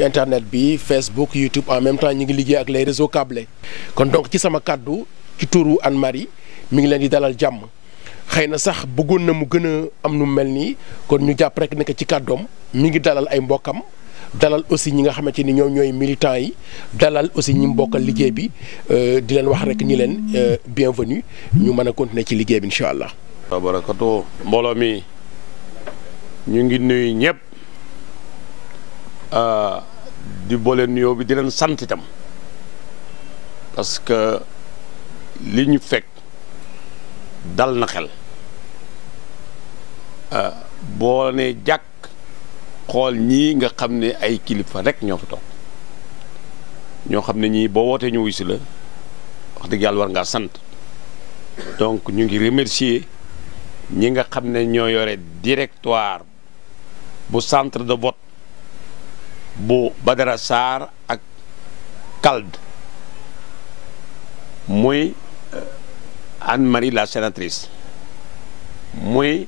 ci internet bi Facebook YouTube en même temps ñu ngi liggéey ak les réseaux câblés kon donc ci sama kàddu ci turu Anne Marie mi ngi leen di dalal jàmm xëy na sax bëggoon na mu gën a am nu mel nii kon ñu jàpp rek ne ci kàddoom mi ngi dalal ay mbokkam dalal aussi ñi nga xamante ni ñoom ñooy militants yi dalal aussi ñi mbokkal liggéey bi di leen wax rek ñi leen bienvenue ñu mën a continuer ci liggéey bi incha allah. wa barakatu mbooloo mi ñu ngi nuyu ñëpp di boole nuyoo bi di leen sant itam parce que li ñu fekk dal na xel boo ne jàkk xool ñii nga xam ne ay kilifa rek ñoo fi toog ñoo xam ne ñii boo wootee ñu wuy si la wax dëgg yàlla war ngaa sant donc ñu ngi remercier ñi nga xam ne ñoo yore directoire bu centre de vote bu Badara Sarr ak CALD muy Anne Marie la sénatrice muy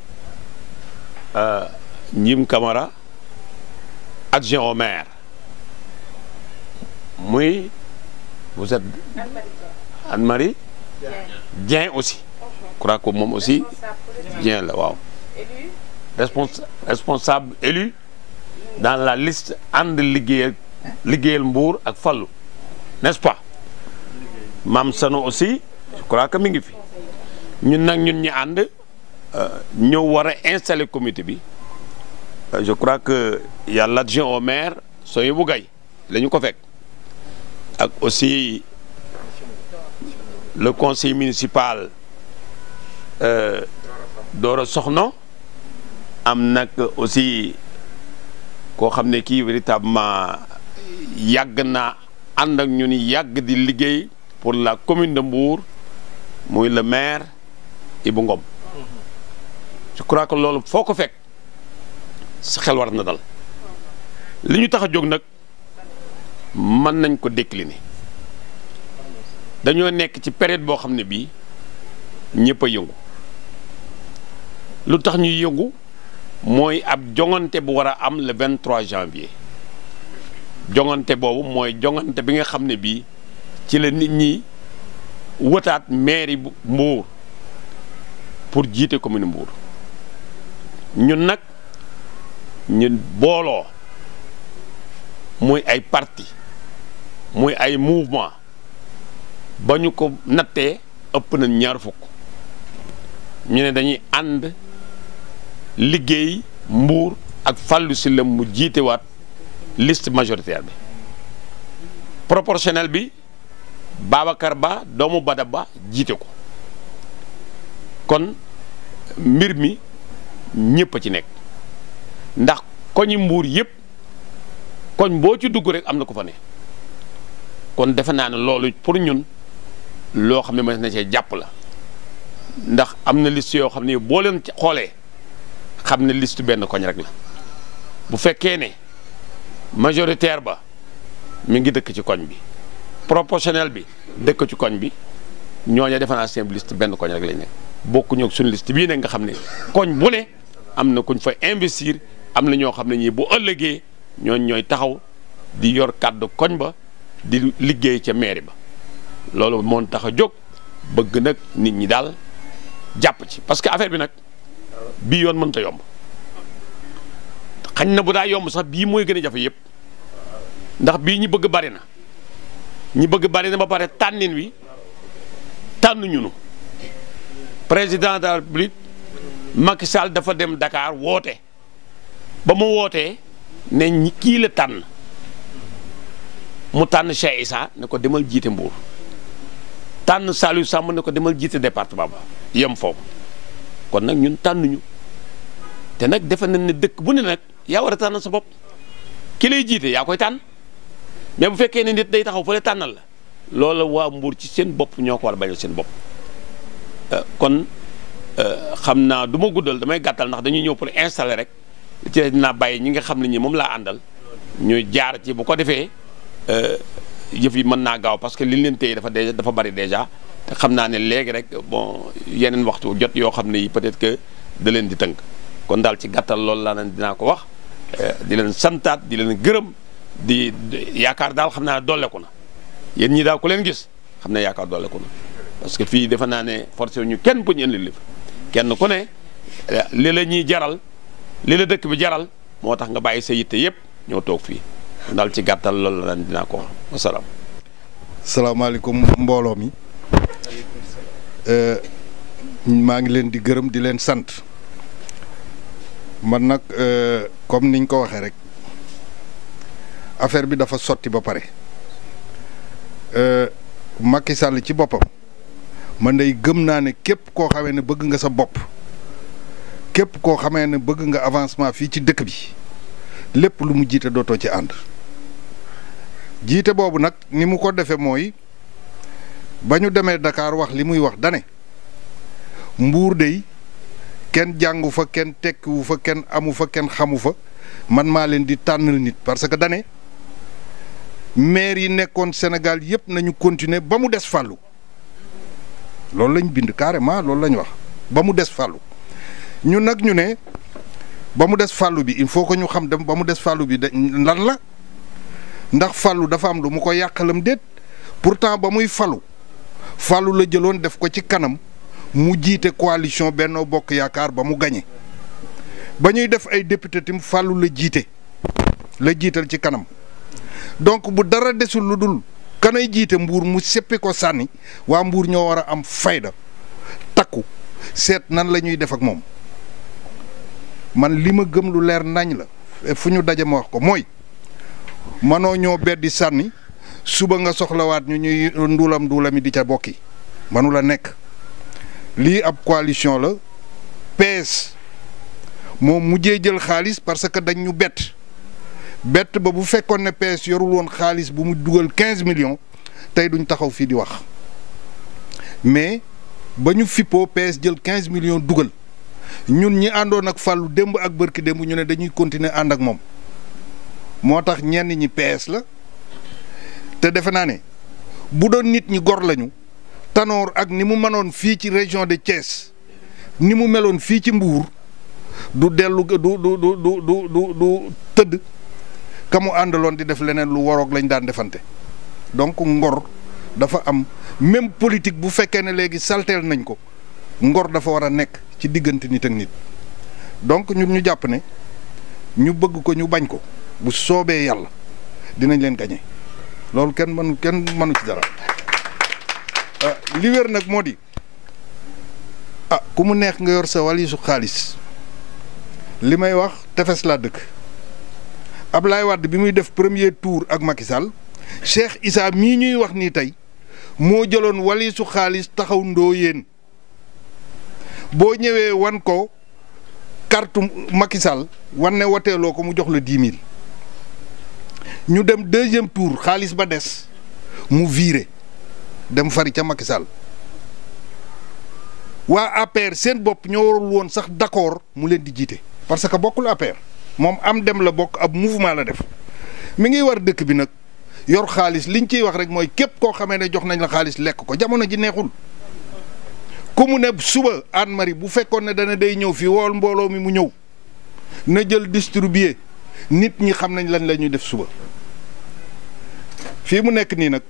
Njim Camara adjoint au maire muy vous êtes Anne Marie Dieng aussi je crois que moom aussi Dieng la waaw responsable élu dans la liste ànd liggéeyal Mbour ak Fallou n'est-ce pas Mam Sano aussi je crois que mi ngi fi ñun nag ñun ñi ànd ñëw war a installer comité bi je crois que y a l'adjoint au maire Soyibou Gaye la ñu ko fekk ak aussi le conseil municipal Doro Soxna am nag aussi koo xam ne kii véritablement yàgg naa ànd ak ñun yàgg di liggéey pour la commune de Mbour muy le maire Ibou Ngom je crois que loolu foo ko fekk sa xel war na dal li ñu tax a jóg nag mën nañ ko décliner dañoo nekk ci période boo xam ne bii ñëpp a yëngu lu tax ñuy yëngu mooy ab jongante bu war a am le 23 janvier jongante boobu mooy jongante bi nga xam ne bii ci la nit ñi wëtaat mairie bu Mbour pour jiite commune Mbour ñun nag ñun booloo muy ay parti muy ay mouvement ba ñu ko nattee ëpp na 20 ñu ne dañuy ànd liggéey Mbour ak Fallou Sylla mu jiitewaat liste majoritaire bi proportionnel bi Babacar Ba doomu Bada Ba jiite ko kon mbir mi ñëpp a ci nekk ndax koñi Mbour yëpp koñ boo ci dugg rek am na ko fa ne kon defe naa ne loolu pour ñun loo xam ne mën na cee jàpp la ndax am na liste yoo xam ne boo leen xoolee xam ne liste benn koñ rek la bu fekkee ne majoritaire ba mi ngi dëkk ci koñ bi proportionnel bi dëkk ci koñ bi ñooñu defe naa seen liste benn koñ rek lañ nekk bokkuñu ak suñu liste bii nag nga xam ne koñ bu ne am na kuñ fa investir am na ñoo xam ne ñii bu ëllëgee ñooy taxaw di yor kàddu koñ ba di liggéey ca mairie ba loolu moo tax a jóg bëgg nag nit ñi daal jàpp ci parce que affaire bi nag bii yoon mënta yomb xañ na bu daa yomb sax bii mooy gën a jafe yëpp ndax bii ñi bëgg bari na ba pare tànnin wi tànn ñunu président de la République Macky Sall dafa dem Dakar woote ba mu wootee ne kii la tànn mu tànn Cheikh Issa ne ko demal jiite Mbour tànn Saliou Samb ne ko demal jiite département ba yem foofu kon nag ñun tànnuñu te nag defe nañ ne dëkk bu ne nag yaa war a tànn sa bopp ki lay jiite yaa koy tànn mais bu fekkee ne nit day taxaw fële tànnal la loolu waa Mbour ci seen bopp ñoo ko war a bañal seen bopp kon xam naa du ma guddal damay gàttal ndax dañuy ñëw pour installer rek ci dinaa bàyyi ñi nga xam ne ñi moom laa àndal ñuy jaar ci bu ko defee yëf yi mën naa gaaw parce que liñ leen téye dafa bari déjà te xam naa ne léegi rek bon yeneen waxtu jot yoo xam ne yi peut-être que da leen di tënk kon daal ci gàttal loolu laa leen dinaa ko wax di leen santaat di leen gërëm di yaakaar daal xam naa dolleku na yéen ñi daal ku leen gis xam ne yaakaar dolleku na parce que fii defe naa ne forcé ñu kenn bu ñu indi li kenn ku ne li la ñuy jaral li la dëkk bi jaral moo tax nga bàyyi sa yitte yëpp ñëw toog fii daal ci gàttal loolu la dinaa ko wax wasalaam. salaamaaleykum mbooloo mi maa ngi leen di gërëm di leen sant man nag comme niñ ko waxee rek affaire bi dafa sotti ba pare Macky Sall ci boppam man day gëm naa ne képp koo xamee ne bëgg nga sa bopp képp koo xamee ne bëgg nga avancement fii ci dëkk bi lépp lu mu jiite dootoo ci ànd jiite boobu nag ni mu ko defee mooy ba ñu demee Dakar wax li muy wax dane Mbuur dey kenn jàngu fa kenn tekkiwu fa kenn amu fa kenn xamu fa man maa leen di tànnal nit parce que dane maire yi nekkoon Sénégal yëpp nañu continuer ba mu des Fallou loolu lañ bind carrément loolu lañ wax ba mu des Fallou ñun nag ñu ne ba mu des Fallou bi il faut que ñu xam dem ba mu des Fallou bi lan la ndax Fallou dafa am lu mu ko yàqalam déet pourtant ba muy Fallou la jëloon def ko ci kanam mu jiite coalition Benno Bokk Yaakaar ba mu gañe ba ñuy def ay député tim Fallou la jiital ci kanam donc bu dara desul lu dul kanay jiite Mbuur mu seppi ko sànni waa Mbuur ñoo war a am fayda takku seet nan la ñuy def ak moom man li ma gëm lu leer nañ la fu ñu daje ma wax ko mooy manoo ñoo beddi sànni suba nga soxlawaat ñu ñuy nduulami di ca bokki manu la nekk lii ab coalition la PS moom mujjee jël xaalis parce que dañ ñu bett ba bu fekkoon ne PS yorul woon xaalis bu mu dugal 15 millions tey duñ taxaw fii di wax mais ba ñu fippoo PS jël 15 millions dugal ñun ñi àndoon ak Fallou démb ak bërki démb ñu ne dañuy continuer ànd ak moom moo tax ñenn ñi PS la te defe naa ne bu doon nit ñi gor lañu Tanor ak ni mu mënoon fii ci région de Thiès ni mu meloon fii ci Mbour du dellu du tëdd ka mu àndaloon di def leneen lu waroog lañ daan defante donc ngor dafa am même politique bu fekkee ne léegi salteel nañ ko ngor dafa war a nekk ci diggante nit ak nit donc ñun ñu jàpp ne ñu bëgg ko ñu bañ ko bu soobee yàlla dinañ leen gañe loolu kenn mënu ci dara li wér nag moo di ku mu neex nga yor sa walisu xaalis li may wax tefes laa dëkk Ablaye Wade bi muy def premier tour ak Macky Sall Cheikh Issa mii ñuy wax nii tey moo jëloon walisu xaalis taxaw Ndoyeen boo ñëwee wan ko carte Macky Sall wan ne wateeloo ko mu jox la 10 000 ñu dem deuxième tour xaalis ba des mu viré dem fari ca Macky Sall waa APR seen bopp ñoo warul woon sax d'accord mu leen di jiite parce que bokkul APR moom am dem la bokk ab mouvement la def mi ngi war dëkk bi nag yor xaalis liñ ciy wax rek mooy képp koo xamee ne jox nañ la xaalis lekk ko jamono ji neexul ku mu ne suba Anne Marie bu fekkoon ne dana day ñëw fii wool mbooloo mi mu ñëw na jël distribuer nit ñi xam nañ lan la ñuy def suba fii mu nekk nii nag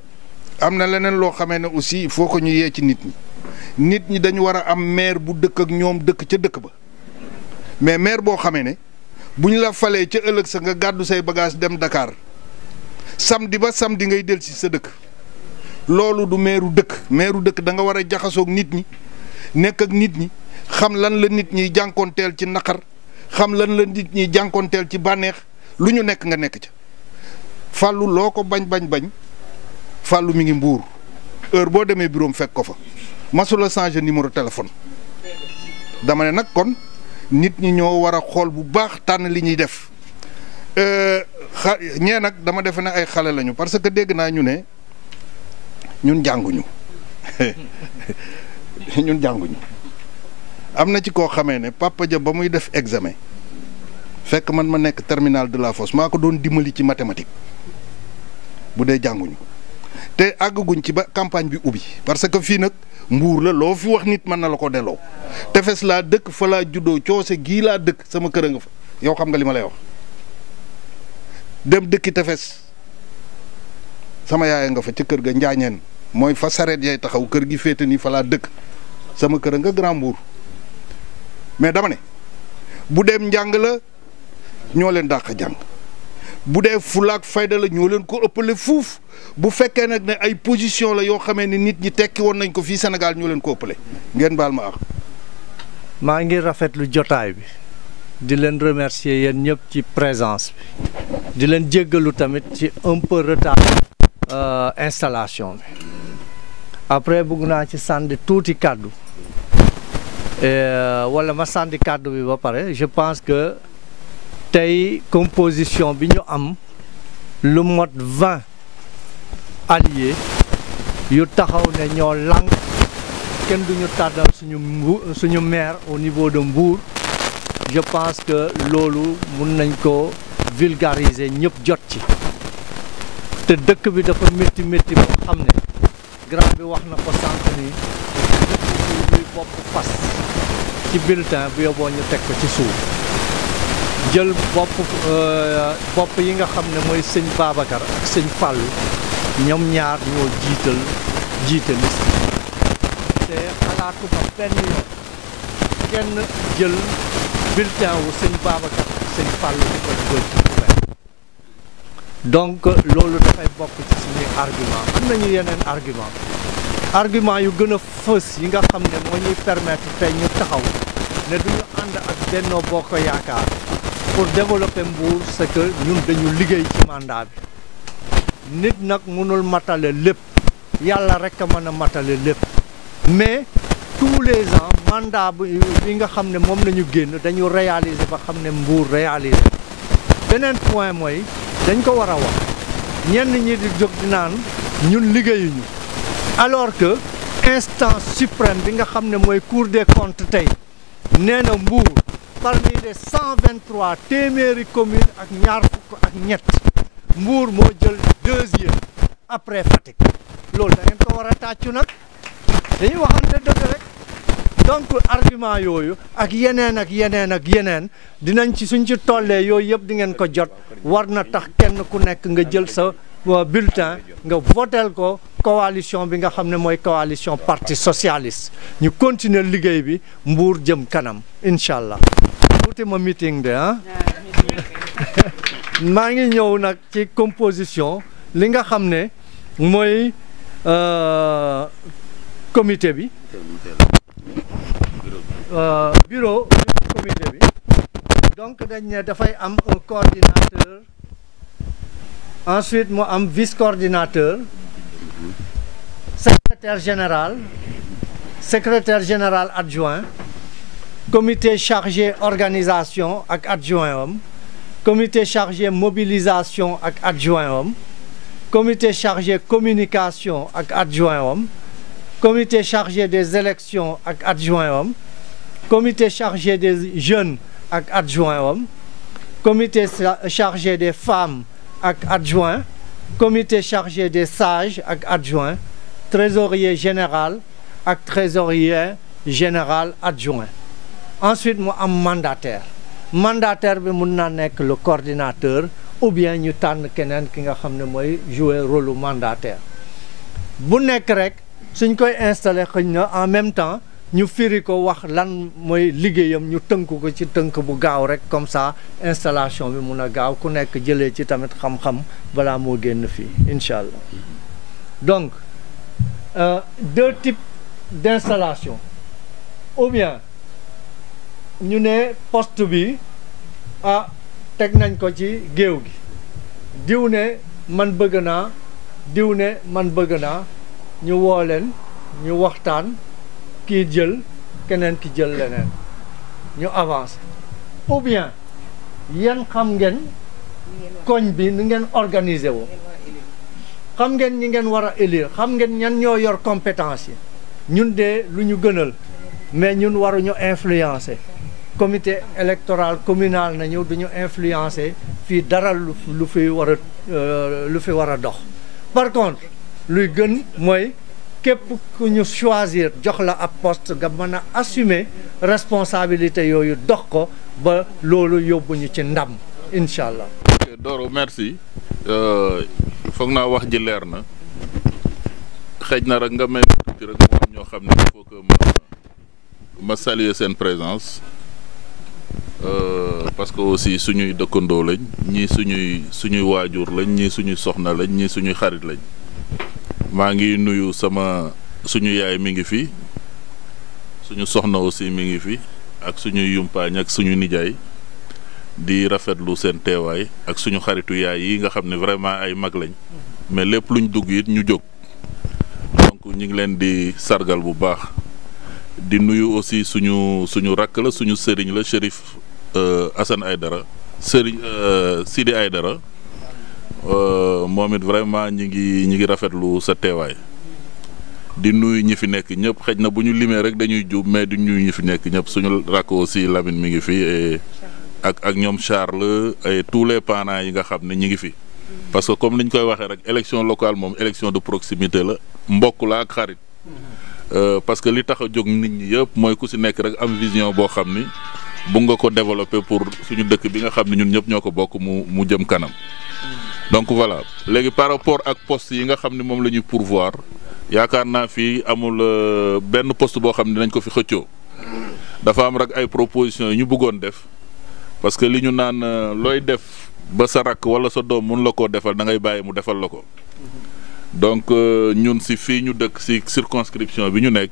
am na leneen loo xamee ne aussi il faut que ñu yee ci nit ñi dañu war a am maire bu dëkk ak ñoom dëkk ca dëkk ba mais maire boo xamee ne bu ñu la falee ca ëllëg sa nga gàddu say bagage dem Dakar samedi ba samedi ngay del si sa dëkk loolu du meeru dëkk da nga war a jaxasoog nit ñi nekk ak nit ñi xam lan la nit ñi jànkoonteel ci naqar xam lan la nit ñi jànkoonteel ci bànneex lu ñu nekk nga nekk ca Fallou loo ko bañ Fallou mi ngi Mbuur heure boo demee bureau fekk ko fa masula changer numéro téléphone dama ne nag kon nit ñi ñoo war a xool bu baax tànn li ñuy def ñee nag dama defe ne ay xale lañu parce que dégg naa ñu ne ñun jànguñu am na ci koo xamee ne Papa Ja ba muy def examen fekk man ma nekk terminal de la Fosse maa ko doon dimbali ci mathématique bu dee jànguñu te àgguñ ci ba campagne bi ubbi parce que fii nag Mbuur la loo fi wax nit mën na la ko delloo tefes laa dëkk fa laa juddoo coose gii laa dëkk sama kër a nga fa yow xam nga li ma lay wax dem dëkki tefes sama yaay nga fa ca kër ga njaañeen mooy fa sareet yay taxaw kër gi féete nii fa laa dëkk sama kër nga Grand Mbour mais dama ne bu dem njàng la ñoo leen dàq jàng bu dee fulaak fayda la ñoo leen ko ëppale fuuf bu fekkee nag ne ay position la yoo xamee ni nit ñi tekki woon nañ ko fii Sénégal ñoo leen ko ëppale ngeen baal ma ak maa ngi rafetlu jotaay bi di leen remercier yéen ñëpp ci présence bi di leen jéggalu tamit ci un peu retard installation bi après bëgg naa ci sànni tuuti kàddu wala ma sànni kàddu bi ba pare je pense que tey composition bi ñu am lu mot 20 alliés yu taxaw ne ñoo lànk kenn duñu tàddal suñu maire au niveau de Mbour je pense que loolu mun nañ ko vulgariser ñëpp jot ci te dëkk bi dafa métti métti boo xam ne grand bi wax na ko sànq ni dëkk bi bopp fas ci bulletin bu yóbboo ñu teg ko ci suuf jël bopp yi nga xam ne mooy sëñ Babacar ak sëñ Fallou ñoom ñaar ñoo jiite liste te xalaatuma benn yoon kenn jël bulletin wu sëñ Babacar ak sëñ Fallou di ko dugal ci poubelle donc loolu dafay bokk ci suñuy argument am nañu yeneen argument yu gën a fës yi nga xam ne moo ñuy permettre tey ñu taxaw ne duñu ànd ak Benno Bokk Yaakaar pour développer Mbour c'est que ñun dañu liggéey ci mandat bi nit nag mënul matale lépp yàlla rek a mën a matale lépp mais tous les ans mandat bi nga xam ne moom nañu génn dañu réaliser ba xam ne Mbour réaliser beneen point mooy dañ ko war a wax ñenn ñi di jóg di naan ñun liggéeyuñu alors que instance suprême bi nga xam ne mooy Cour des comptes tey nee na Mbour parmi les 123 téeméeri communes ak ñaar fukk ak ñett Mbour moo jël deuxième après Fatick loolu da ngeen ko war a tàccu nag dañuy waxante dëgg rek donc argument yooyu ak yeneen dinañ ci suñ ci tollee yooyu yëpp di ngeen ko jot war na tax kenn ku nekk nga jël sa bulletin nga votel ko coalition bi nga xam ne mooy coalition parti socialiste ñu continuer liggéey bi Mbour jëm kanam incha allah. tuuti ma meeting de ah maa ngi ñëw nag ci composition li nga xam ne mooy comité bi bureau comité bi donc dañ ne dafay am un coordinateur ensuite mu am vice coordinateur secrétaire général adjoint comité chargé organisation ak adjoint am comité chargé mobilisation ak adjoint am comité chargé communication ak adjoint am comité chargé des élections ak adjoint am comité chargé des jeunes ak adjoint am comité chargé des femmes ak adjoint comité chargé des sages ak adjoint trésorier général ak trésorier général adjoint ensuite mu am mandataire bi mun naa nekk le coordinateur ou bien ñu tànn keneen ki nga xam ne mooy jouer rôle lu mandataire bu nekk rek suñ koy installé xëy na en même temps ñu firi ko wax lan mooy liggéeyam ñu tënk ko ci tënk bu gaaw rek comme ça installation bi mun a gaaw ku nekk jëlee ci tamit xam-xam balaa moo génn fii incha allah donc deux types d'installation ou bien ñu ne poste bi teg nañ ko ci géew gi diw ne man bëgg naa diw ne man bëgg naa ñu woo leen ñu waxtaan kii jël keneen ki jël leneen ñu avancé ou bien yéen xam ngeen koñ bi nu ngeen organisé woo xam ngeen ñi ngeen war a élire xam ngeen ñan ñoo yor compétence yi ñun de lu ñu gënal mais ñun waruñu influencer comité électoral communal nañu duñu influencer fii dara lu fi war a dox par contre luy gën mooy képp ku ñu choisir jox la ab poste nga mën a assumer responsabilité yooyu dox ko ba loolu yóbbuñu ci ndam incha allah. Doro merci foog naa wax ji leer na xëj na rek nga may tuuti rek moo am ñoo xam ne il faut que ma saluer seen présence parce que aussi suñuy dëkkandoo lañ ñii suñuy waajur lañ ñii suñuy soxna lañ ñii suñuy xarit lañ maa ngi nuyu suñu yaay mi ngi fi suñu soxna aussi mi ngi fi ak suñuy yumpaañ ak suñu nijaay di rafetlu seen teewaay ak suñu xaritu yaay yi nga xam ne vraiment ay mag lañ mais lépp luñ dugg it ñu jóg donc ñu ngi leen di sargal bu baax di nuyu aussi suñu rakk la suñu sëriñ la Chérif Assane Aïdara sëriñ Sidi Aïdara moom it vraiment ñi ngi rafetlu sa teewaay di nuyu ñi fi nekk ñëpp xëj na bu ñu limee rek dañuy jub mais di nuyu ñi fi nekk ñëpp suñu rakk aussi Lamine mi ngi fi ak ñoom Charles et tous les parents yi nga xam ne ñi ngi fi parce que comme li ñu koy waxee rek élection locale moom élection de proximité la mbokk la ak xarit parce que li tax a jóg nit ñi yëpp mooy ku si nekk rek am vision boo xam ni bu nga ko développer pour suñu dëkk bi nga xam ne ñun ñëpp ñoo ko bokk mu jëm kanam donc voilà léegi par rapport ak poste yi nga xam ne moom la ñuy pourvoir yaakaar naa fii amul benn poste boo xam ne dinañ ko fi xëccoo dafa am rek ay propositions yi ñu bëggoon def parce que li ñu naan looy def ba sa rakk wala sa doom mun la koo defal da ngay bàyyi mu defal la ko donc ñun si fii ñu dëkk si circonscription bi ñu nekk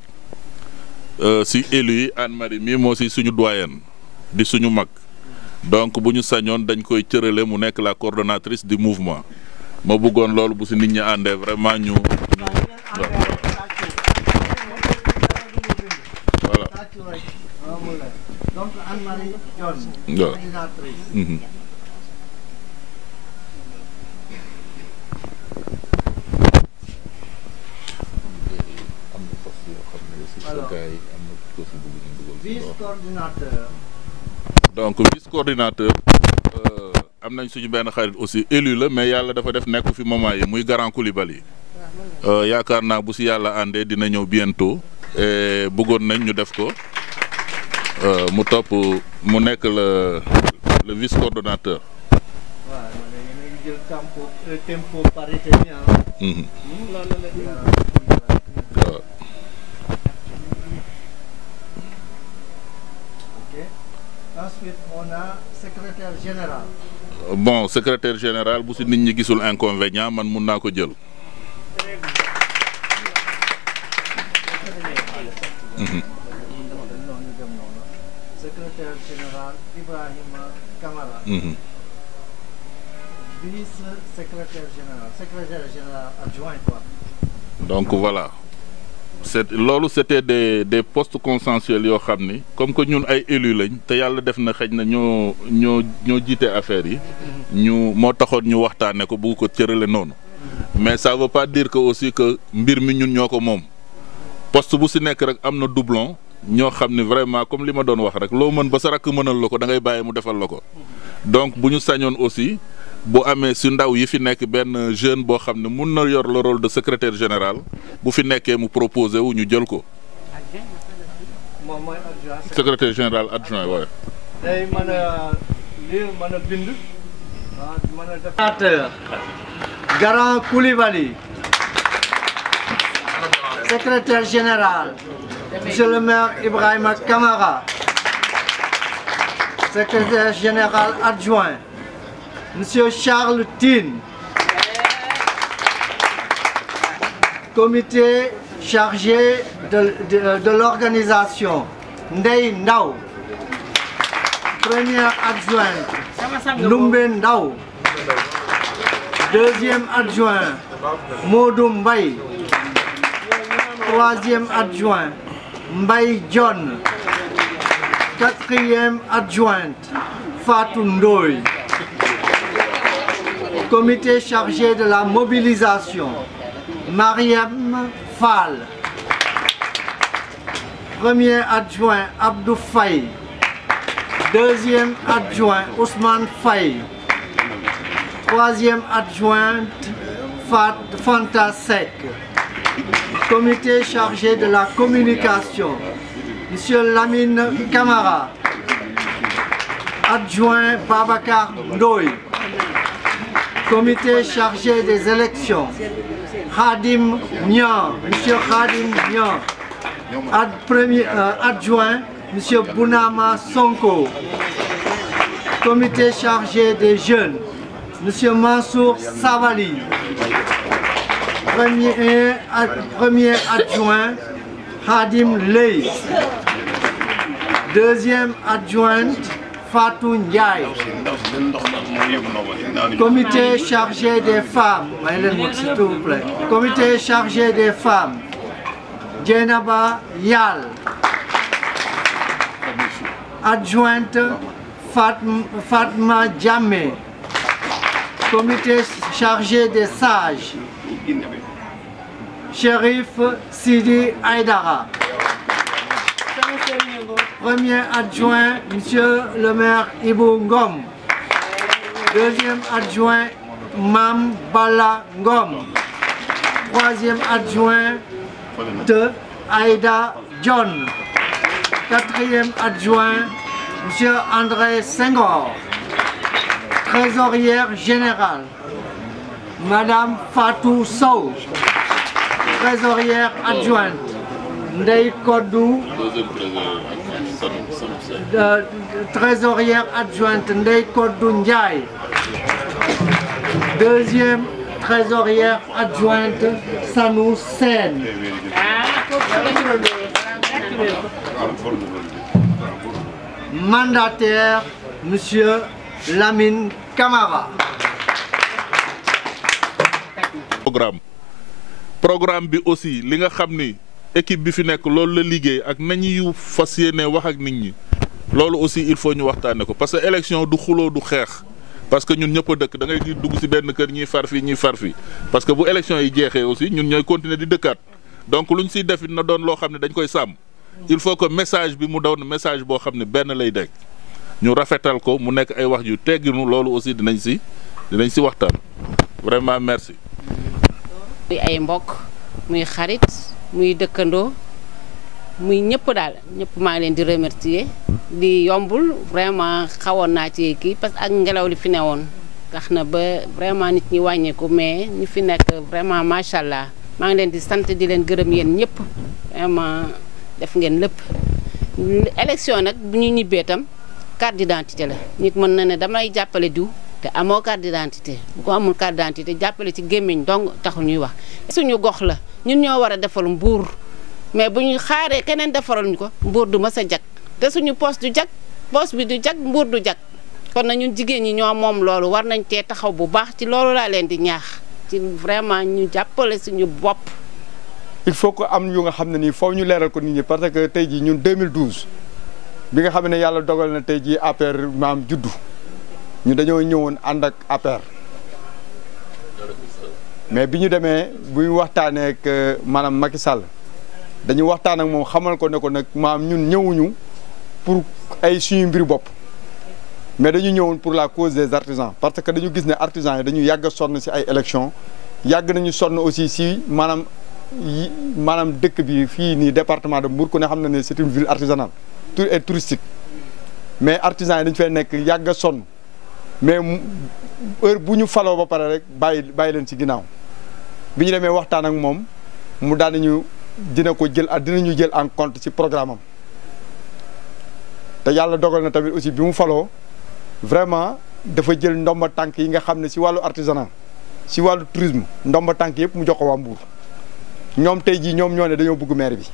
si élu yi Anne-Marie mii moo si suñu doyenne di suñu mag donc bu ñu sañoon dañ koy cërale mu nekk la coordonnatrice du mouvement ma bëggoon loolu bu si nit ñi àndee vraiment ñu voilà. Donc Anne-Marie John, coordinatrice. Vice-coordinateur. Donc vice-coordinateur am nañ suñu benn xarit aussi élu la mais yàlla dafa def nekku fi moment yi muy Grand Coulibaly yaakaar naa bu si yàlla àndee dina ñëw bientôt et bëggoon nañ ñu def ko mu topp mu nekk le vice-coordonnateur. waaw léegi jël tempo parité bi waaw. Ensuite, on a secrétaire général. Bon, secrétaire général, bu si nit ñi gisul inconvénient man mun naa ko jël. Secrétaire général Ibrahima Kamara. Vice-secrétaire général adjoint quoi. Donc voilà. Loolu c'était des postes consensuels yoo xam ni comme que ñun ay élus lañ te yàlla def na xëj na ñoo jiite affaire yi ñu moo taxoon ñu waxtaane ko bu ko cërale noonu mais ça veut pas dire que aussi que mbir mi ñun ñoo ko moom poste bu si nekk rek am na doublon ñoo xam ni vraiment comme li ma doon wax rek loo mën ba sa rakk mënal la ko da ngay bàyyi mu defal la ko donc bu ñu sañoon aussi bu amee si ndaw yi fi nekk benn jeune boo xam ne mun na yor le rôle de secrétaire général bu fi nekkee mu proposé wu ñu jël ko. moom mooy adjoint. secrétaire général adjoint waaye. day mën a lire mën a bind. mën a def. Grand Coulibaly. secrétaire général. monsieur le maire Ibrahima Kamara. secrétaire général adjoint. Monsieur Charles Tine, comité chargé de l'organisation, Ndey Ndaw, première adjointe, Numbe Ndaw, deuxième adjoint, Modou Mbaye, troisième adjoint, Mbaye John, quatrième adjointe, Fatou Ndoye. Comité chargé de la mobilisation, Mariam Fall. Premier adjoint, Abdou Faye. Deuxième adjoint, Ousmane Faye. Troisième adjointe, Fanta Sek. Comité chargé de la communication, Monsieur Lamine Kamara. Adjoint, Babacar Ndoye. Comité chargé des élections, Khadim Niang, Monsieur Khadim Niang. Adjoint, Monsieur Bounama Sonko. Comité chargé des jeunes, Monsieur Mansour Savali. Premier adjoint, Khadim Ley. Deuxième adjointe, Fatou Ndiaye. Comité chargé des femmes, s'il vous plaît. Comité chargé des femmes, Djenaba Yal. Adjointe, Fatma Djamé. Comité chargé des sages, Chérif Sidi Aïdara. Premier adjoint, Monsieur le maire Ibou Ngom. Deuxième adjoint, Mam Bala Ngom. Troisième adjoint, Aïda John. Quatrième adjoint, Monsieur André Senghor. Trésorière générale, Madame Fatou Sow. Trésorière adjointe, Ndei Kodou. Trésorière adjointe, Ndei Kodou Ndiaye. Deuxième trésorière adjointe, Sanou Sen. Mandataire, Monsieur Lamine Camara. Programme bi aussi li nga xam ni équipe bi fi nekk loolu la liggéey ak nañu fas yéene wax ak nit ñi loolu aussi il faut ñu waxtaane ko parce que élection du xuloo du xeex parce que ñun ñëpp a dëkk da ngay di dugg ci benn kër ñiy far fii ñiy far fii parce que bu élection yi jeexee aussi ñun ñooy continuer di dëkkaat donc luñ ciy def na doon loo xam ne dañ koy sàmm il faut que message bi mu doon message boo xam ne benn lay dekk ñu rafetal ko mu nekk ay wax yu tegginu loolu aussi dinañ ci waxtaan vraiment merci. muy ay mbokk muy xarit muy dëkkandoo muy ñëpp daal ñëpp maa ngi leen di remercier di yombul vraiment xawoon naa ci kii parce que ak ngelaw li fi newoon tax na ba vraiment nit ñi wàññeeku mais ñu fi nekk vraiment macha allah maa ngi leen di sant di leen gërëm yéen ñëpp vraiment def ngeen lépp. élection nag bu ñu ñibbee tam carte d'identité la nit mën na ne damay jàppale diw te amoo carte d'identité bu ko amul carte d'identité jàppale ci gémmiñ dong taxul ñuy wax. suñu gox la ñun ñoo war a defal Mbour mais bu ñu xaaree keneen defaral ñu ko Mbour du mës a jag te suñu poste du jag poste bi du jag Mbour du jag kon na ñun jigéen ñi ñoo moom loolu war nañ tee taxaw bu baax ci loolu laa leen di ñaax ci vraiment ñu jàppale suñu bopp. il faut que am yu nga xam ne nii foofu ñu leeral ko nit ñi parce que tey jii ñun 2012 bi nga xam ne yàlla dogal na tey jii APR maam juddu. ñu dañoo ñëwoon ànd ak APR mais bi ñu demee bu ñu waxtaanee ak maanaam Macky Sall dañu waxtaan ak moom xamal ko ne ko nag maam ñun ñëwuñu pour ay suñu mbir bopp mais dañu ñëwoon pour la cause des artisans parce que dañu gis ne artisans yi dañu yàgg a sonn ci ay élections yàgg nañu sonn aussi ci maanaam dëkk bi fii nii département de Mbour ku ne xam na ne c'est une ville artisanale et touristique mais artisans yi dañu fay nekk yàgg a sonn. mais heure bu ñu faloo ba pare rek bàyyi leen ci ginnaaw bi ñu demee waxtaan ak moom mu daal ñu dinañu jël en compte ci programme am te yàlla dogal na tamit aussi bi mu faloo vraiment dafa jël ndomba tànk yi nga xam ne ci wàllu artisanat ci wàllu tourisme ndomba tànk yëpp mu jox ko waa Mbour ñoom tey jii ñoom ñoo ne dañoo bëgg maire bi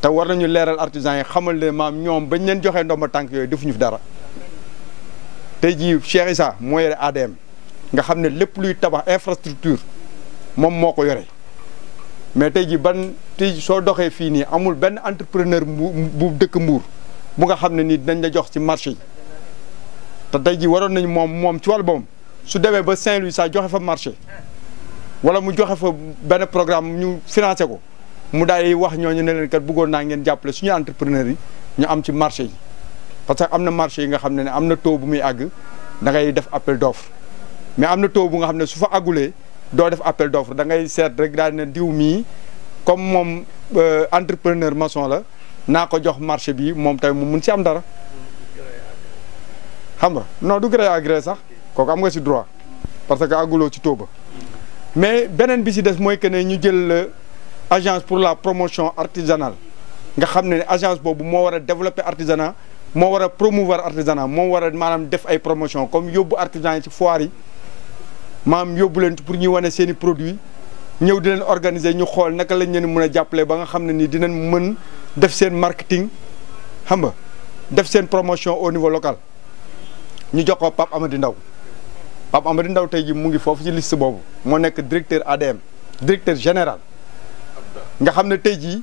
te war nañu leeral artisans yi xamal ne maam ñoom bañ leen joxee ndomba tànk yooyu defuñu fi dara. tey jii Cheikh Issa moo yore ADM nga xam ne lépp luy tabax infrastructure moom moo ko yore mais tey jii soo doxee fii nii amul benn entrepreneur bu dëkk Mbour bu nga xam ne nii dinañ la jox ci marché yi te tey jii waroon nañu moom ci wàllu boppam su demee ba Saint-Louis sax joxe fa marché wala mu joxe fa benn programme ñu financé ko mu daal di wax ñooñu ne leen kat bëggoon naa ngeen jàppale suñu entrepreneur yi ñu am ci marché yi. parce que am na marché yi nga xam ne am na taux bu muy àgg da ngay def appel d'offre mais am na taux bu nga xam ne su fa àggulee doo def appel d'offre da ngay seet rek daal ne diw mii comme moom entrepreneur maçon la naa ko jox marché bi moom tamit mu mun ci am dara xam nga non du gré à gré sax kooku am nga ci droit parce que àgguloo ci taux ba mais beneen bi si des mooy que ne ñu jël agence pour la promotion artisanale nga xam ne agence boobu moo war a développer artisanat moo war a promouvoir artisanat moo war a maanaam def ay promotion comme yóbbu artisan yi ci foire yi maanaam yóbbu leen pour ñuy wane seen i produits ñëw di leen organiser ñu xool naka lañ leen mën a jàppale ba nga xam ne nii dinañ mën def seen marketing xam nga def seen promotion au niveau local ñu jox ko Pape Amady Ndaw Pape Amady Ndaw tey ji mu ngi foofu ci liste boobu moo nekk directeur ADM directeur général nga xam ne tey jii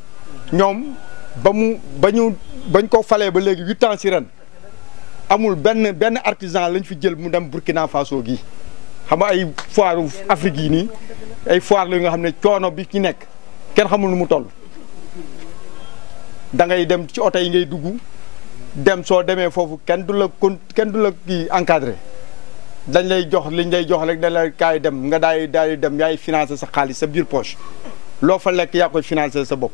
ñoom bañ ko falee ba léegi 8 ans ci ren amul benn artisan lañ fi jël mu dem Burkina Faso gi xam nga ay foire Afrique yi nii ay foire la nga xam ne coono bi ci nekk kenn xamul nu mu toll da ngay dem ci oto yi ngay dugg dem soo demee foofu kenn du la kii encadré dañ lay jox liñ lay jox rek dañ la kaay dem nga daay dem yaay financé sa xaalis sa biir poche loo fa lekk yaa koy financé sa bopp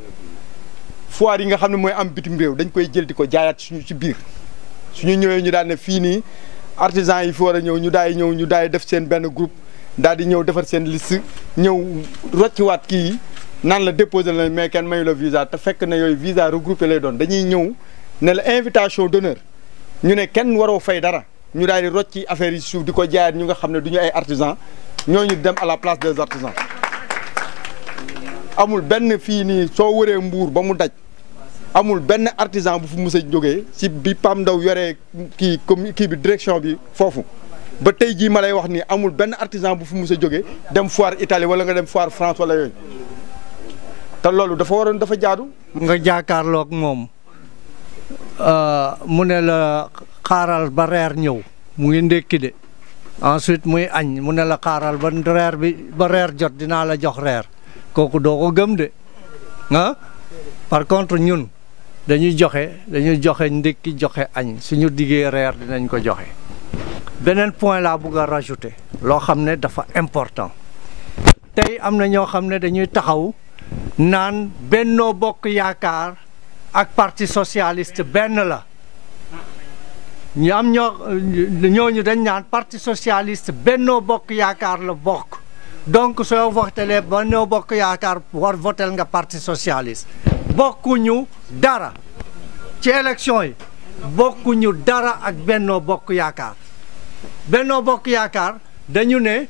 foire yi nga xam ne mooy am bitim réew dañ koy jël di ko jaayaat suñu ci biir suñu ñëwee ñu daal ne fii nii artisan yi fi war a ñëw ñu daay def seen benn groupe daal di ñëw defar seen liste ñëw rocciwaat kii yi naan la déposé la mais kenn mayu la visa te fekk na yooyu visa regroupé lay doon dañuy ñëw ne la invitation d'honneur ñu ne kenn waroo fay dara ñu daal di rocci affaire yi suuf di ko jaayaat ñu nga xam ne du ñu ay artisan ñooñu dem à la place des artisans amul benn fii nii soo wëree Mbuur ba mu daj amul benn artisan bu fu mus a jógee si bi Pam Ndaw yoree kii bi direction bi foofu ba tey jii ma lay wax ni amul benn artisan bu fu mus a jógee dem foire Italie wala nga dem foire France wala yooyu te loolu dafa jaadu. nga jàkkaarloog moom mu ne la xaaral ba reer ñëw mu ngi ndékki de ensuite muy añ mu ne la xaaral ba reer jot dinaa la jox reer kooku doo ko gëm de ah par contre ñun dañuy joxe ndékki joxe añ suñu diggee reer dinañ ko joxe. beneen point laa bëgg a rajouter loo xam ne dafa important tey am na ñoo xam ne dañuy taxaw naan Benno Bokk Yaakaar ak parti socialiste benn la ñu am ñooñu dañ naan parti socialiste Benno Bokk Yaakaar la bokk donc soo votelee Benno Bokk Yaakaar war votel nga parti socialiste bokkuñu dara ci élection yi bokkuñu dara ak Benno Bokk Yaakaar Benno Bokk Yaakaar dañu ne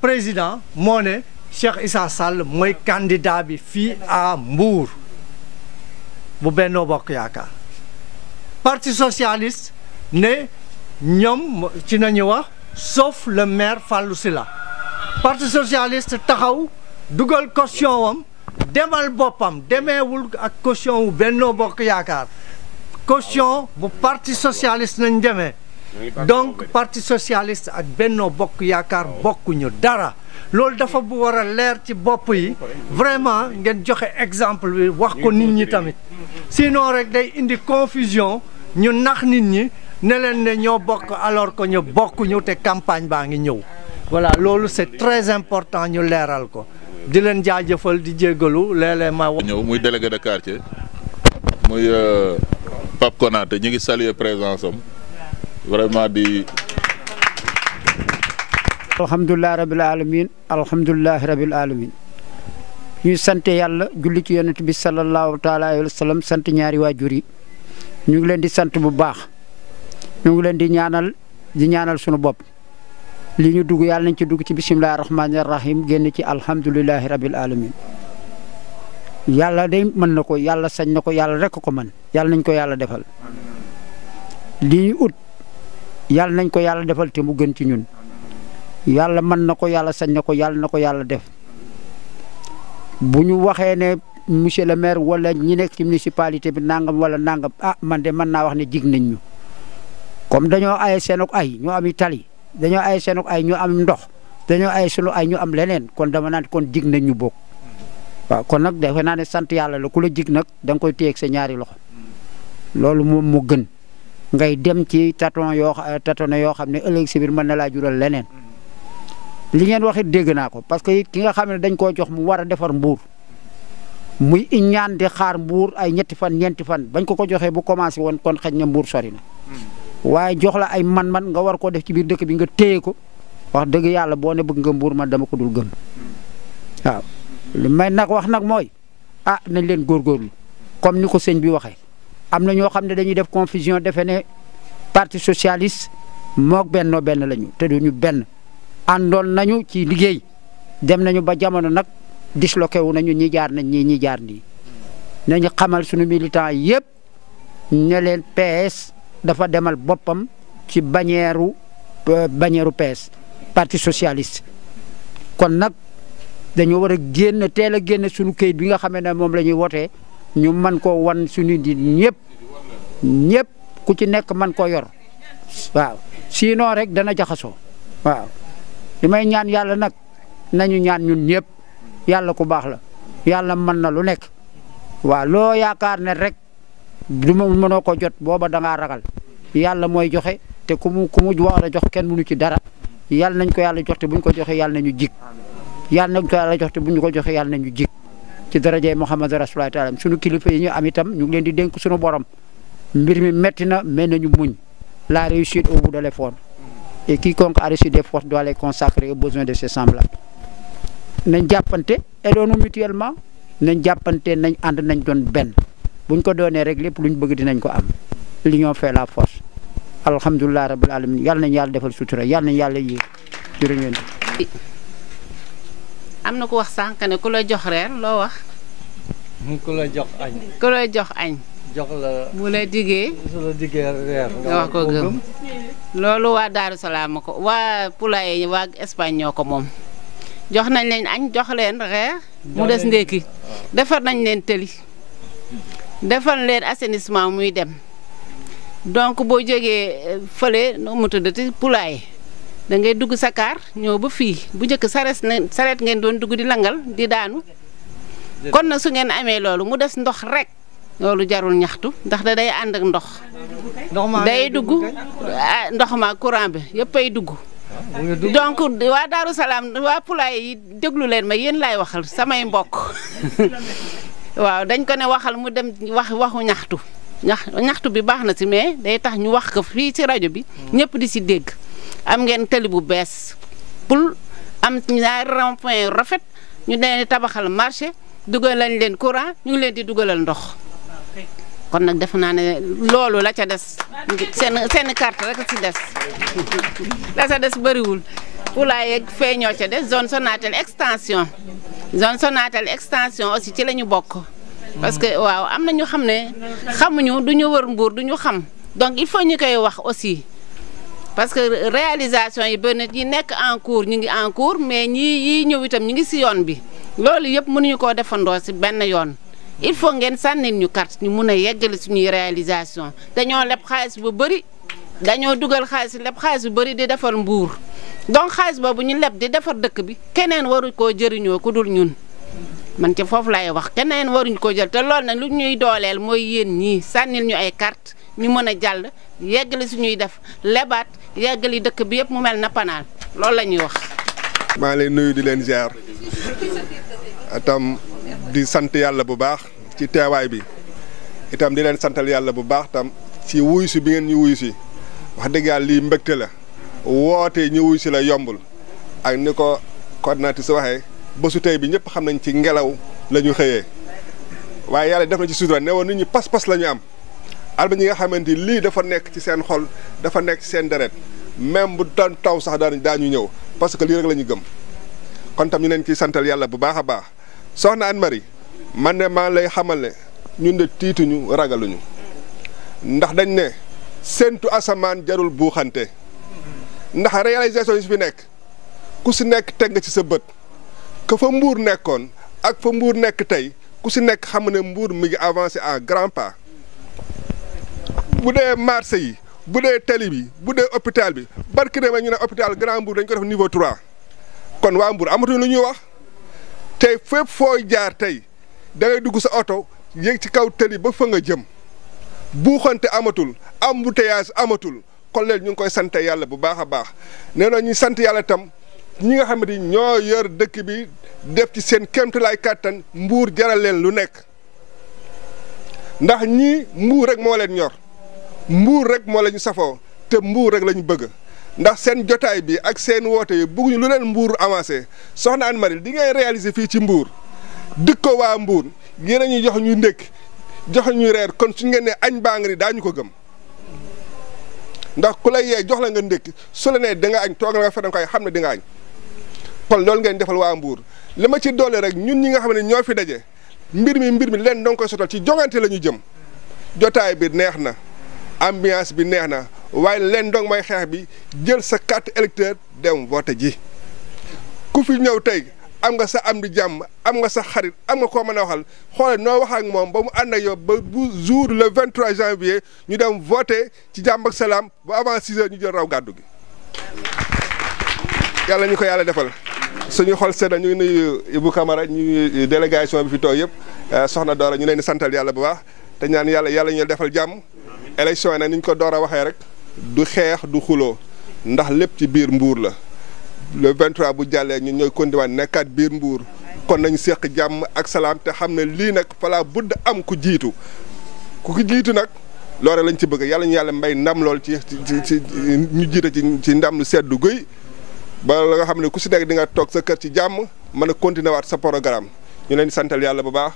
président moo ne Cheikh Issa Sall mooy candidat bi fii à Mbour bu Benno Bokk Yaakaar parti socialiste ne ñoom ci nañu wax sauf le maire Fallou Sylla parti socialiste taxaw dugal caution wam demal boppam demeewul ak caution wu Benno Bokk Yaakaar caution bu parti socialiste nañ demee donc parti socialiste ak Benno Bokk Yaakaar bokkuñu dara loolu dafa bu war a leer ci bopp yi vraiment ngeen joxe exemple bi wax ko nit ñi tamit sinon rek day indi confusion ñu nax nit ñi ne leen ne ñoo bokk alors que ñu bokkuñu te campagne baa ngi ñëw voilà loolu c'est très important ñu leeral ko di leen jaajëfal di jéggalu léeg-léeg ma ñëw muy délégué de quartier muy Pape Konaté ñu ngi saluer présence am vraiment di alhamdulilah rabil alamin ñuy sant yàlla julli ci yonent bi sallallahu taala alayhi wa sallam sant ñaari waajur yi ñu ngi leen di sant bu baax ñu ngi leen di ñaanal sunu bopp li ñu dugg yàlla nañ ci dugg ci bisimilahi rahmaani rahim génn ci alhamdulilahi rabil alamin yàlla day mën na ko yàlla sañ na ko yàlla rek ko mën yàlla nañ ko yàlla defal li ñu ut yàlla nañ ko yàlla defal te mu gën ci ñun yàlla mën na ko yàlla sañ na ko yàlla na ko yàlla def bu ñu waxee ne monsieur le maire wala ñi nekk ci municipalité bi nangam wala nangam man de mën naa wax ne jig nañ ñu comme dañoo aye seenuk ay ñu am tali dañoo aye seenuk ay ñu am ndox dañoo aye sunu ay ñu am leneen kon dama naan kon jig nañ ñu bokk waaw kon nag defe naa ne sant yàlla la ku la jig nag da nga koy téye ak sa ñaari loxo loolu moom moo gën ngay dem ci tatone yoo xam ne ëllëg si biir mën na laa jural leneen li ngeen wax it dégg naa ko parce que ki nga xam ne dañ koo jox mu war a defar Mbour muy ñaan di xaar Mbour ay ñetti fan ñeenti fan bañ ko joxee bu commencé woon kon xëj na Mbour sori na waaye jox la ay man-man nga war koo def ci biir dëkk bi nga téye ko wax dëgg yàlla boo ne bëgg nga Mbour man dama ko dul gëm waaw li may nag wax nag mooy nañ leen góorgóorlu comme ni ko sëñ bi waxee am na ñoo xam ne dañuy def confusion defe ne parti socialiste moog Benno benn lañu te duñu benn àndoon nañu ci liggéey dem nañu ba jamono nag disloqué wu nañu ñi jaar nañ ñi jaar nii nañu xamal suñu militant yëpp ne leen PS dafa demal boppam ci bannière PS parti socialiste kon nag dañoo war a génn teel a génn suñu këyit bi nga xamee ne moom la ñuy wotee ñu mën koo wan suñu nit ñëpp ku ci nekk mën koo yor waaw sinon rek dana jaxasoo waaw li may ñaan yàlla nag nañu ñaan ñun ñëpp yàlla ku baax la yàlla mën na lu nekk waaw loo yaakaar ne rek du ma mënoo ko jot booba da ngaa ragal yàlla mooy joxe te ku mu war a jox kenn mënu ci dara yàlla nañ ko yàlla jox te buñ ko joxe yàlla nañu jig yàlla nañ ko yàlla jox te buñ ko joxe yàlla nañu jig ci darajay Muhammad Rasulullah taala sunu kilifa yi ñu am itam ñu ngi leen di dénk sunu borom mbir mi metti na mais nañu muñ la réussite au bout de l'effort et quiconque a reçu des forces doit les consacrer aux besoins de ses semblables nañ jàppante aidons-nous mutuellement nañ jàppante nañ ànd nañ doon benn buñ ko doonee rek lépp luñ bëgg dinañ ko am l'union fait la force alhamdulilah rabbil alamin yàlla nañ yàlla defal sutura yàlla nañ yàlla yéeg jërë ngeen. am na ku wax sànq ne ku la jox reer loo wax. ku la jox añ. ku la jox añ. jox la mu la diggee. su la diggee reer. nga wax ko gëm. loolu waa Daaru Salaam ko waa Poulailler waa Espagne ñoo ko moom. jox nañ leen añ jox leen reer. mu des ndékki defar nañ leen tëli. defar leen assainissement muy dem. donc boo jógee fële nu mu tuddati Poulailler da ngay dugg sa kaar ñëw ba fii bu njëkk sareet ngeen doon dugg di langal di daanu kon nag su ngeen amee loolu mu des ndox rek loolu jarul ñaxtu ndax da day ànd ak ndox day dugg ndox ma courant bi yëpp ay dugg donc waa Daaru Salaam waa Poulailler yi déglu leen ma yéen laay waxal samay mbokk waaw dañ ko ne waxal mu dem waxu ñaxtu bi baax na ci mais day tax ñu wax ko fii ci rajo bi ñëpp di ci dégg am ngeen tali bu bees pour am ñaari rond-point rafet ñu leen di tabaxal marché dugal lañ leen courant ñu ngi leen di dugalal ndox kon nag defe naa ne loolu la ca des seen carte rek ci des la ca des bëriwul Poulailler fee ñoo ca des zone Sonatel extension aussi ci la ñu bokk parce que waaw am na ñu xam ne xamuñu du ñu wër Mbour du ñu xam donc il faut ñu koy wax aussi parce que réalisation yi bëri yi nekk en cours ñu ngi en cours mais ñii ñëw itam ñu ngi ci yoon bi loolu yëpp mënuñu koo defandoo ci benn yoon il faut ngeen sànnil ñu carte ñu mun a yeggale suñuy réalisation dañoo leb xaalis bu bëri dañoo dugal leb xaalis bu bëri di defar Mbour donc xaalis boobu ñu leb di defar dëkk bi keneen waru koo jëriñoo ku dul ñun man ci foofu laay wax keneen waruñu ko jël te loolu nag lu ñuy dooleel mooy yéen ñii sànnil ñu ay carte ñu mën a jàll yeggali suñuy def lebaat yeggali dëkk bi yëpp mu mel na panaal loolu la ñuy wax. maa ngi leen nuyu di leen ziar itam di sant yàlla bu baax ci teewaay bi itam di leen santal yàlla bu baax tam ci wuyu si bi ngeen ñu wuyu si wax dëgg yàlla lii mbégte la woote ñu wuyu si la yombul ak ni ko coordinatrice waxee. bésu tey bi ñëpp xam nañ ci ngelaw la ñu xëyee waaye yàlla def na ci sutura ne woon nit ñi pas-pas la ñu am alba ñi nga xamante ni lii dafa nekk ci seen xol dafa nekk ci seen deret même bu doon taw sax daañu ñëw parce que lii rek la ñu gëm kon tam ñu leen ciy santal yàlla bu baax a baax soxna Anne Marie man ne maa lay xamal ne ñun de tiituñu ragaluñu ndax dañ ne séentu asamaan jarul buuxante ndax réalisation yi fi nekk ku si nekk teg nga ci sa bët que fa Mbour nekkoon ak fa Mbour nekk tey ku si nekk xam ne Mbour mi ngi avancé en grand pas bu dee marché yi bu dee tali bi bu dee hôpital bi barki demee ñu ne hôpital Grand Mbour dañ ko def niveau 3 kon waa Mbour amatuñ lu ñuy wax tey fépp fooy jaar tey da ngay dugg sa oto yéeg ci kaw tali ba fa nga jëm buuxante amatul embouteillage amatul kon léegi ñu ngi koy sant yàlla bu baax a baax nee na ñu sant yàlla tam. ñi nga xamante ni ñoo yor dëkk bi def ci seen kéemtalaay kàttan Mbour jaral leen lu nekk ndax ñii Mbour rek moo leen ñor Mbour rek moo la ñu safoo te Mbour rek la ñu bëgg ndax seen jotaay bi ak seen woote yi bëgguñu lu leen Mbour avancé soxna Anne Marie di ngay réaliser fii ci Mbour dëkk ko waa Mbour yéen a ñuy jox ñu ndékk jox ñu reer kon suñu ngeen ne añ baa nga ni daañu ko gëm ndax ku la yee jox la nga ndékk su la nee da nga añ toogal nga fa da nga koy xam ne di nga añ kon loolu ngeen defal waa Mbour li ma ci doole rek ñun ñi nga xam ne ñoo fi daje mbir mi leen dong koy sotal ci jongante la ñu jëm jotaay bi neex na ambiance bi neex na waaye leen dong mooy xeex bi jël sa carte électeur dem vote ji ku fi ñëw tey am nga sa am di jàmm am nga sa xarit am nga koo mën a waxal xoole noo wax ak moom ba mu ànd ak yow ba bu jour le 23 janvier ñu dem voter ci jàmm ak salaam ba avant 6 heures ñu jël raw gàddu gi yàlla ñu ko yàlla defal suñu xol sedda ñu ngi nuyu Ibou Camara ñu délégation bi fi toog yëpp soxna Dora ñu leen di santal yàlla bu baax te ñaan yàlla ñu defal jàmm élection yi nag ni ñu ko Dora waxee rek du xeex du xuloo ndax lépp ci biir Mbour la le 23 bu jàllee ñun ñooy continuer nekkaat biir Mbour kon nañu seq jàmm ak salaam te xam ne lii nag fala budd am ku jiitu ku jiitu nag loolu lañ ci bëgg yàlla ñu yàlla mbay ndam lool ci ñu jiite ci ndam lu seddu guy ba la nga xam ne ku si nekk di nga toog sa kër ci jàmm mën a continuer waat sa programme ñu leen di santal yàlla bu baax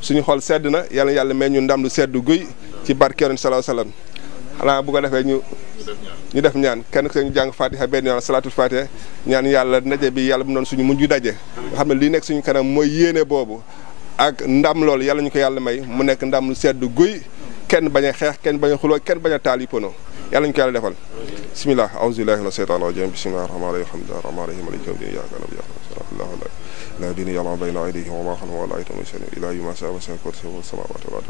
suñu xol sedd na yàlla may ñu ndam lu seddu guy ci barke Yonent sallallahu alayhi wasallam xanaa bu ko defee ñu def ñaan kenn ku ñu jàng fatiha benn yoon salaatul fatiha ñaan yàlla ndaje bi yàlla bu doon suñu mujj daje nga xam ne lii nekk suñu kanam mooy yéene boobu ak ndam loolu yàlla ñu ko yàlla may mu nekk ndam lu seddu guy kenn bañ a xeex kenn bañ a xuloo kenn bañ a taal yi pono yàlla ñu ko yàlla defal bismillah a'uuzu billahi mina shaytaani rajiim bismillahi rahmaani rahiim alhamdulillahi rahmaani rahiim maliki yawmi diin iyyaaka na'budu wa iyyaaka nasta'iin لا دين يعلم بين أيديهم وما خلفهم ولا يتم شيء إلا ما شاء وسع كرسيه السماوات والأرض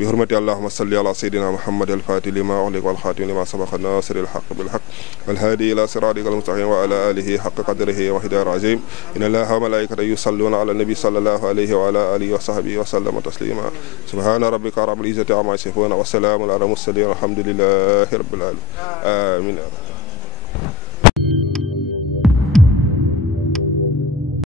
بحرمة اللهم صل على سيدنا محمد الفاتح لما أغلق والخاتم لما سبق الناصر الحق بالحق والهادي إلى صراطك المستقيم وعلى آله حق قدره ومقداره عظيم إن الله وملائكته يصلون على النبي صلى الله عليه وعلى آله وصحبه وسلم تسليما سبحان ربك رب العزة عما يصفون والسلام على المرسلين والحمد لله رب العالمين آمين